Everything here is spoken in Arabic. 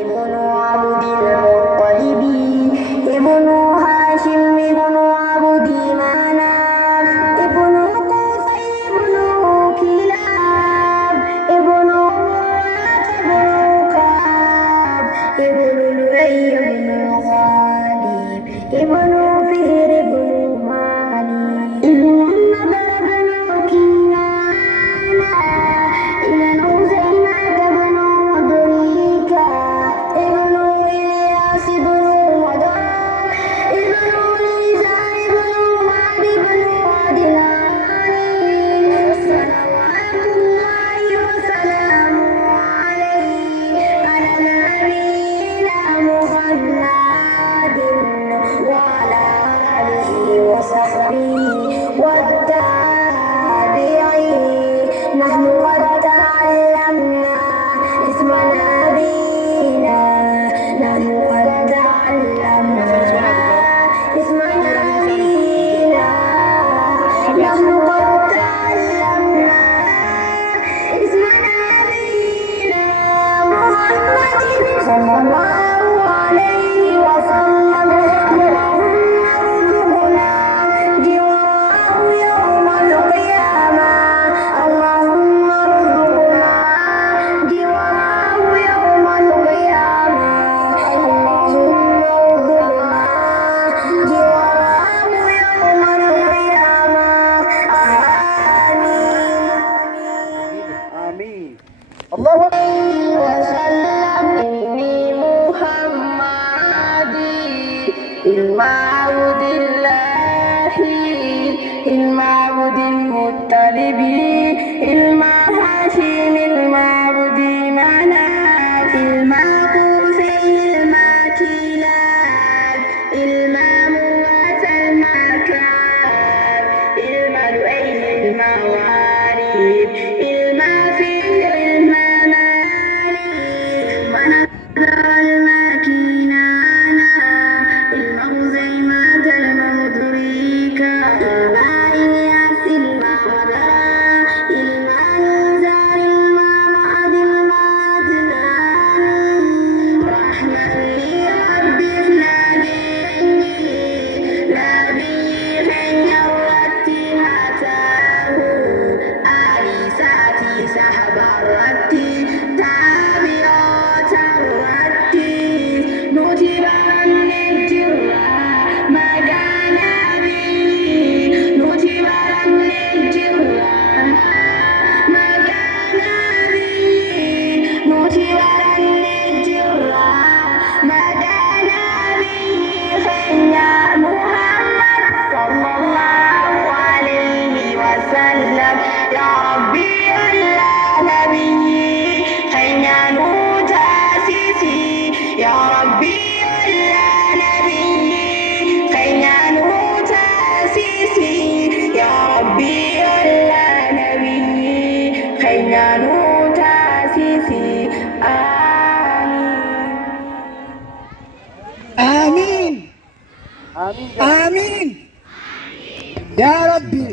ابن عبد المطلب ابن هاشم ابن عبد مناف ابن قصي ابن كلاب ابن مرة ابن كعب ابن لؤي ابن غالب ابن فهر ابن مالك ابن نضر ابن كنانة ابن زينب ابن مدركة ابن إلياس ابن مدار ابن عيسى ابن وهب ابن عدنان صلوات الله وسلامه عليه على نبينا محمد وعلى آله وصحبه والتابعين نحن قد تعلمنا اسم نبينا نحن قد تعلمنا اسم نبينا نحن قد تعلمنا اسم نبينا محمد صلى الله عليه وسلم اللهم ارزقنا جواره يوم القيامة اللهم ارزقنا جواره يوم القيامة اللهم ارزقنا جواره يوم القيامة آمين. الله أكبر. وسلم إني محمدي المعبود الله المعبود المطلب المهاشم المعبود مناف المعقوسي المكيلان الماموات المكاب الملؤي المواريث المافيه المماليك ونبذر المكينانا المخزيمات المدركة المائلياس المعذرة المنزار الممعد المعدنان رحمة لربي فلاقيني لا بيخن يوتي هتاه آلي ساتي سحب الرتي تابعات الرتي نتبع النجرة ما كان بي نتبع النجرة ما كان بي نتبع النجرة ما كان بي خيا محمد صلى الله عليه وسلم يا ربي ألا نبي خيا تاسيسي يا ربي ألا نبي خيا تاسيسي يا ربي ألا نبي خيا تاسيسي آمين آمين. آمين يا ربي.